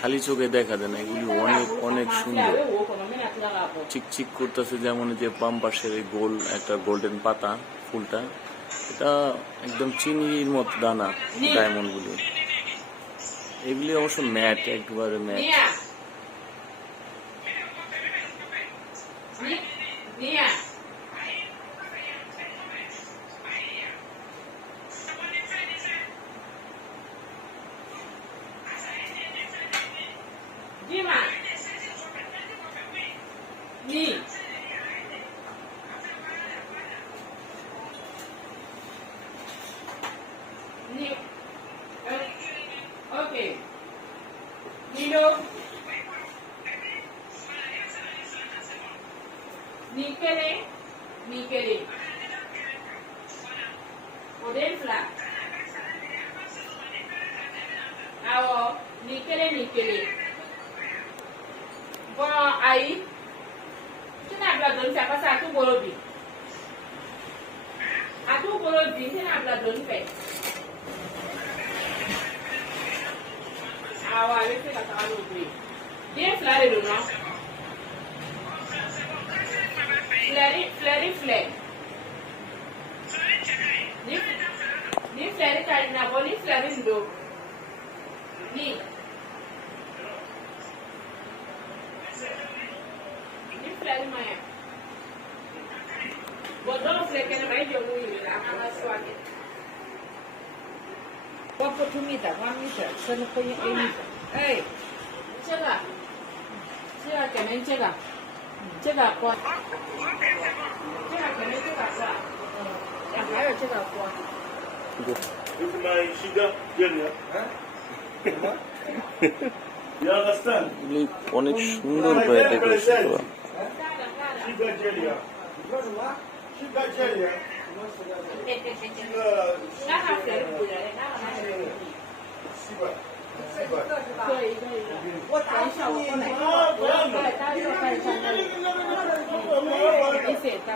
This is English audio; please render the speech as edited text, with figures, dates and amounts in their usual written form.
খালি চোখে দেখা যায় না, এগুলি অনেক অনেক সুন্দর, চিকচিক করতেছে। যেমন যে বাম পাশের এই গোল একটা গোল্ডেন পাতা ফুলটা, এটা একদম চিনির মতো দানা ডায়মন্ড গুলি। এগুলি অবশ্য ম্যাট, একবারে mat. Okay. Nilo. Nikele. Nikele. Modern flag. Awo. Nikele nikele. Bon ayi. Sina abla don fi apasa atu borobi. Atu borobi sina abla don fe. Awa ale se ka taga n'o ye den fila de don nɔ filɛri filɛ ni filɛri ka ɲi na bɔ ni filɛri nin don ni filɛri ma ɲa bɔn dɔw filɛ kɛnɛma e jɔ mun yiri la a kan ka suwa kɛ.我不出米的，我米的，真的可以给米的。哎，这个给您这个锅，给您这个锅，还有这个锅。This is my sugar junior. You understand? এগুলি অনেক সুন্দর করে decoration করা। Sugar junior. Sugar junior. 那还是不的，那还是可以。我等一下，我过来。待会儿看一下那里。没写到。